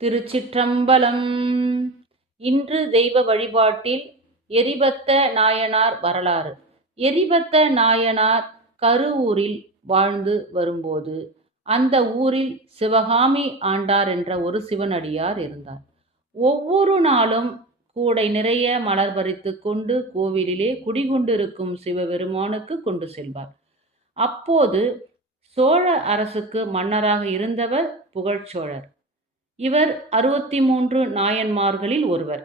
திருச்சிற்றம்பலம். இன்று தெய்வ வழிபாட்டில் எரிபத்த நாயனார் வரலாறு. எரிபத்த நாயனார் கருவூரில் வாழ்ந்து வரும்போது அந்த ஊரில் சிவகாமி ஆண்டார் என்ற ஒரு சிவனடியார் இருந்தார். ஒவ்வொரு நாளும் கூடை நிறைய மலர் பறித்து கொண்டு கோவிலிலே குடிகொண்டிருக்கும் சிவபெருமானுக்கு கொண்டு செல்வார். அப்போது சோழ அரசுக்கு மன்னராக இருந்தவர் புகழ்ச்சோழர். இவர் 63 நாயன்மார்களில் ஒருவர்.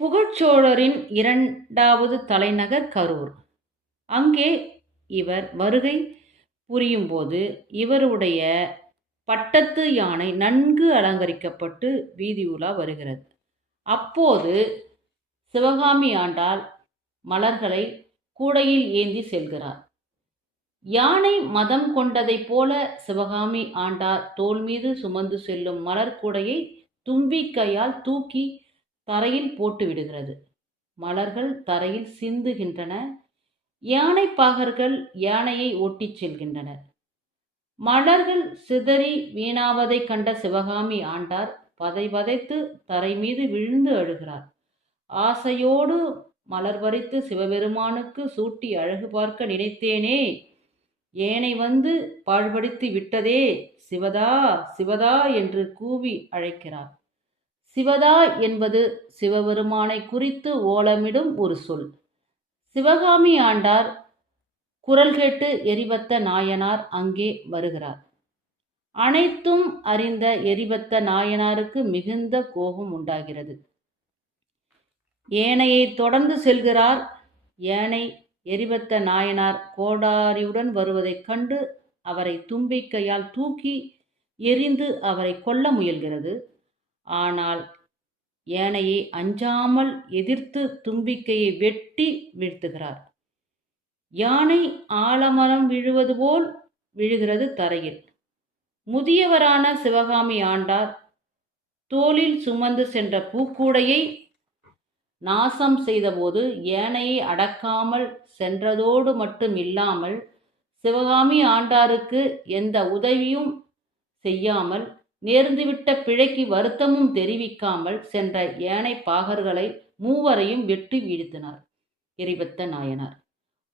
புகழ்ச்சோழரின் இரண்டாவது தலைநகர் கரூர். அங்கே இவர் வருகை புரியும்போது இவருடைய பட்டத்து யானை நன்கு அலங்கரிக்கப்பட்டு வீதி உலா வருகிறது. அப்போது சிவகாமி ஆண்டாள் மலர்களை கூடையில் ஏந்தி செல்கிறார். யானை மதம் கொண்டதைப் போல சிவகாமி ஆண்டார் தோள் மீது சுமந்து செல்லும் மலர் கூடையை தும்பிக்கையால் தூக்கி தரையில் போட்டு விடுகிறது. மலர்கள் தரையில் சிந்துகின்றன. யானை பாகர்கள் யானையை ஓட்டிச் செல்கின்றனர். மலர்கள் சிதறி வீணாவதை கண்ட சிவகாமி ஆண்டார் பதைத்து தரை மீது விழுந்து அழுகிறார். ஆசையோடு மலர் பறித்து சிவபெருமானுக்கு சூட்டி அழகு பார்க்க நினைத்தேனே, ஏனை வந்து பாழ்படுத்தி விட்டதே, சிவதா சிவதா என்று கூவி அழைக்கிறார். சிவதா என்பது சிவபெருமானை குறித்து ஓலமிடும் ஒரு சொல். சிவகாமி ஆண்டார் குரல் கேட்டு எரிபத்த நாயனார் அங்கே வருகிறார். அனைத்தும் அறிந்த எரிபத்த நாயனாருக்கு மிகுந்த கோபம் உண்டாகிறது. ஏனையை தொடர்ந்து செல்கிறார். ஏனை எரிபத்த நாயனார் கோடாரியுடன் வருவதைக் கண்டு அவரை தும்பிக்கையால் தூக்கி எரிந்து அவரை கொல்ல முயல்கிறது. ஆனால் ஏனையை அஞ்சாமல் எதிர்த்து தும்பிக்கையை வெட்டி வீழ்த்துகிறார். யானை ஆலமரம் விழுவது போல் விழுகிறது தரையில். முதியவரான சிவகாமி ஆண்டார் தோளில் சுமந்து சென்ற பூக்கூடையை நாசம் செய்தபோது ஏனையை அடக்காமல் சென்றதோடு மட்டும் இல்லாமல் சிவகாமி ஆண்டாருக்கு எந்த உதவியும் செய்யாமல் நேர்ந்துவிட்ட பிழைக்கு வருத்தமும் தெரிவிக்காமல் சென்ற ஏனை பாகர்களை மூவரையும் வெட்டி வீழ்த்தினார் எரிபத்த நாயனார்.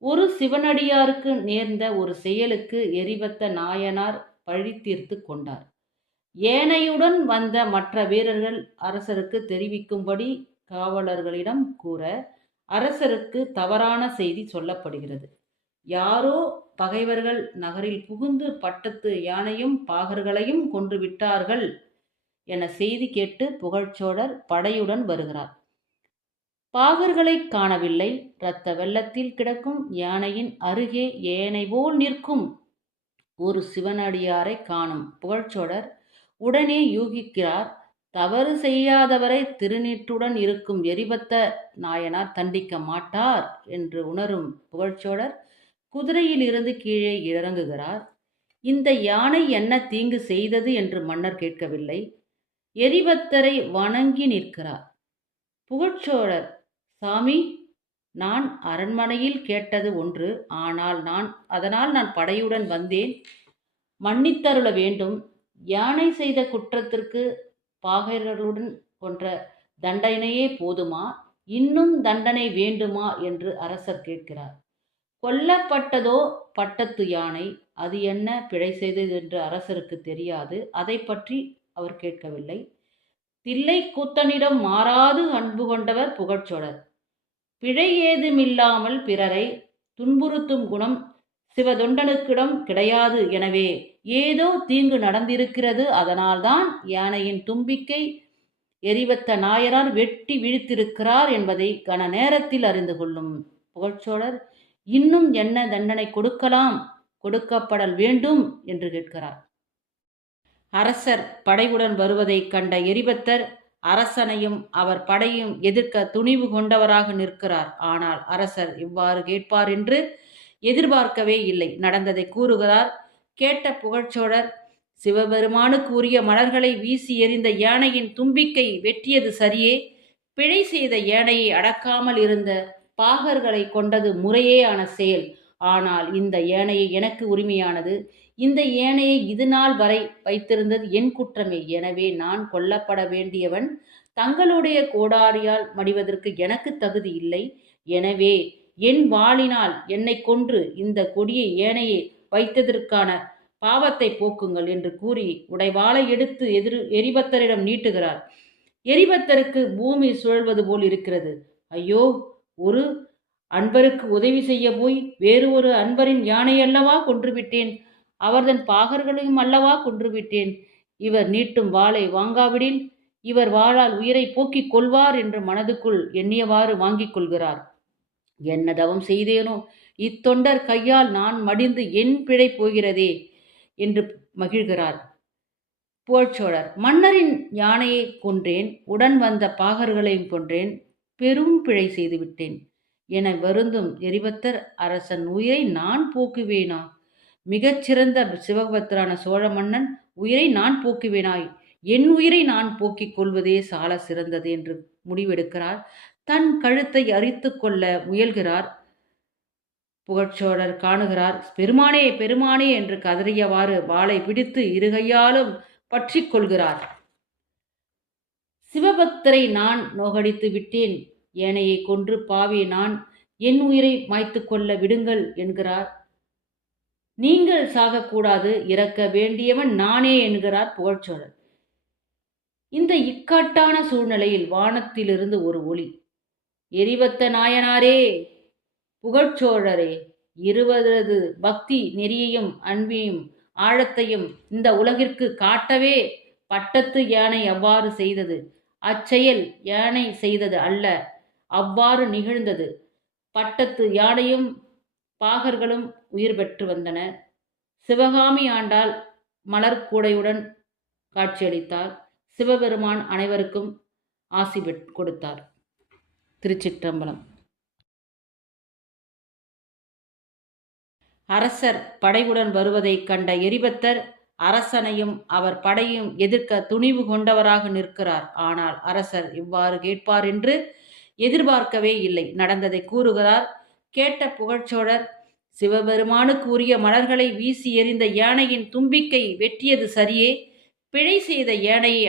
ஒரு சிவனடியாருக்கு நேர்ந்த ஒரு செயலுக்கு எரிபத்த நாயனார் பழி தீர்த்து கொண்டார். ஏனையுடன் வந்த மற்ற வீரர்கள் அரசருக்கு தெரிவிக்கும்படி காவலர்களிடம் கூற அரசருக்கு தவறான செய்தி சொல்லப்படுகிறது. யாரோ பகைவர்கள் நகரில் புகுந்து பட்டத்து யானையும் பாகர்களையும் கொன்று விட்டார்கள் என செய்தி கேட்டு புகழ்ச்சோழர் படையுடன் வருகிறார். பாகர்களை காணவில்லை. இரத்த வெள்ளத்தில் கிடக்கும் யானையின் அருகே ஏனை போல் நிற்கும் ஒரு சிவனடியாரை காணும் புகழ்ச்சோழர் உடனே யூகிக்கிறார். தவறு செய்யாதவரை திருநீற்றுடன் இருக்கும் எரிபத்த நாயனார் தண்டிக்க மாட்டார் என்று உணரும் புகழ்ச்சோழர் குதிரையில் இருந்து கீழே இறங்குகிறார். இந்த யானை என்ன தீங்கு செய்தது என்று மன்னர் கேட்கவில்லை. எரிபத்தரை வணங்கி நிற்கிறார். புகழ்ச்சோழர், சாமி, நான் அரண்மனையில் கேட்டது ஒன்று, அதனால் நான் படையுடன் வந்தேன். மன்னித்தருள வேண்டும். யானை செய்த குற்றத்திற்கு பாகர்களுடன் கொன்ற தண்டனையே போதுமா, இன்னும் தண்டனை வேண்டுமா என்று அரசர் கேட்கிறார். கொல்லப்பட்டதோ பட்டத்து யானை, அது என்ன பிழை செய்தது என்று அரசருக்கு தெரியாது. அதை பற்றி அவர் கேட்கவில்லை. தில்லை கூத்தனிடம் மாறாது அன்பு கொண்டவர் புகழ்ச்சோழர். பிழை ஏதுமில்லாமல் பிறரை துன்புறுத்தும் குணம் சிவதொண்டனுக்கிடம் கிடையாது. எனவே ஏதோ தீங்கு நடந்திருக்கிறது. அதனால்தான் யானையின் தும்பிக்கை எரிபத்த நாயனார் வெட்டி வீழ்த்திருக்கிறார் என்பதை கன நேரத்தில் அறிந்து கொள்ளும் புகழ்ச்சோழர், இன்னும் என்ன தண்டனை கொடுக்கப்படல் வேண்டும் என்று கேட்கிறார். அரசர் படையுடன் வருவதை கண்ட எரிபத்தர் அரசனையும் அவர் படையும் எதிர்க்க துணிவு கொண்டவராக நிற்கிறார். ஆனால் அரசர் இவ்வாறு கேட்பார் என்று எதிர்பார்க்கவே இல்லை. நடந்ததை கூறுகிறார். கேட்ட புகழ்ச்சோழர், சிவபெருமானுக்கு உரிய மலர்களை வீசி எறிந்த யானையின் தும்பிக்கை வெட்டியது சரியே. பிழை செய்த யானையை அடக்காமல் இருந்த பாகர்களை கொண்டது முறையேயான செயல். ஆனால் இந்த ஏனையை எனக்கு உரிமையானது. இந்த ஏனையை இதுநாள் வரை வைத்திருந்தது என் குற்றமே. எனவே நான் கொல்லப்பட வேண்டியவன். தங்களுடைய கோடாரியால் மடிவதற்கு எனக்கு தகுதி இல்லை. எனவே என் வாளினால் என்னை கொன்று இந்த கொடிய ஏனையை வைத்ததற்கான பாவத்தை போக்குங்கள் என்று கூறி உடைவாளை எடுத்து எரிபத்தரிடம் நீட்டுகிறார். எரிபத்தருக்கு பூமி சுழல்வது போல் இருக்கிறது. ஐயோ, ஒரு அன்பருக்கு உதவி செய்ய போய் வேறு ஒரு அன்பரின் யானையல்லவா கொன்றுவிட்டேன். அவர்தன் பாகர்களையும் அல்லவா கொன்றுவிட்டேன். இவர் நீட்டும் வாளை வாங்காவிடில் இவர் வாளால் உயிரை போக்கிக் கொள்வார் என்று மனதுக்குள் எண்ணியவாறு வாங்கிக் கொள்கிறார். என்ன தவம் செய்தேனோ, இத்தொண்டர் கையால் நான் மடிந்து என் பிழை போகிறதே என்று மகிழ்கிறார். புகழ்ச்சோழர், மன்னரின் யானையை கொன்றேன், உடன் வந்த பாகர்களையும் கொன்றேன், பெரும் பிழை செய்துவிட்டேன் என வருந்தும் எரிபத்தர், அரசன் உயிரை நான் போக்குவேனா? மிகச்சிறந்த சிவபக்தரான சோழ மன்னன் உயிரை நான் போக்குவேனாய்? என் உயிரை நான் போக்கிக் கொள்வதே சால சிறந்தது என்று முடிவெடுக்கிறார். தன் கழுத்தை அரித்து கொள்ள முயல்கிறார். புகழ்ச்சோழர் காணுகிறார். பெருமானே, பெருமானே என்று கதறியவாறு வாளை பிடித்து இருகையாலும் பற்றி கொள்கிறார். சிவபக்தரை நான் நோகடித்து விட்டேன். ஏனையை கொன்று பாவி நான். என் உயிரை மாய்த்து கொள்ள விடுங்கள் என்கிறார். நீங்கள் சாகக்கூடாது, இறக்க வேண்டியவன் நானே என்கிறார் புகழ்ச்சோழர். இந்த இக்கட்டான சூழ்நிலையில் வானத்திலிருந்து ஒரு ஒளி, எரிபத்த நாயனாரே, புகழ்ச்சோழரே, இருவரது பக்தி நெறியையும் அன்பையும் ஆழத்தையும் இந்த உலகிற்கு காட்டவே பட்டத்து யானை அவ்வாறு செய்தது. அச்செயல் யானை செய்தது அல்ல, அவ்வாறு நிகழ்ந்தது. பட்டத்து யானையும் பாகர்களும் உயிர் பெற்று வந்தன. சிவகாமி ஆண்டாள் மலர்கூடையுடன் காட்சியளித்தார். சிவபெருமான் அனைவருக்கும் ஆசி கொடுத்தார். திருச்சிற்றம்பலம். அரசர் படையுடன் வருவதைக் கண்ட எரிபத்தர் அரசனையும் அவர் படையும் எதிர்க்க துணிவு கொண்டவராக நிற்கிறார். ஆனால் அரசர் இவ்வாறு கேட்பார் என்று எதிர்பார்க்கவே இல்லை. நடந்ததை கூறுகிறார். கேட்ட புகழ்ச்சோழர், சிவபெருமானுக்கு உரிய மலர்களை வீசி எறிந்த யானையின் தும்பிக்கை வெட்டியது சரியே, பிழை செய்த யானையை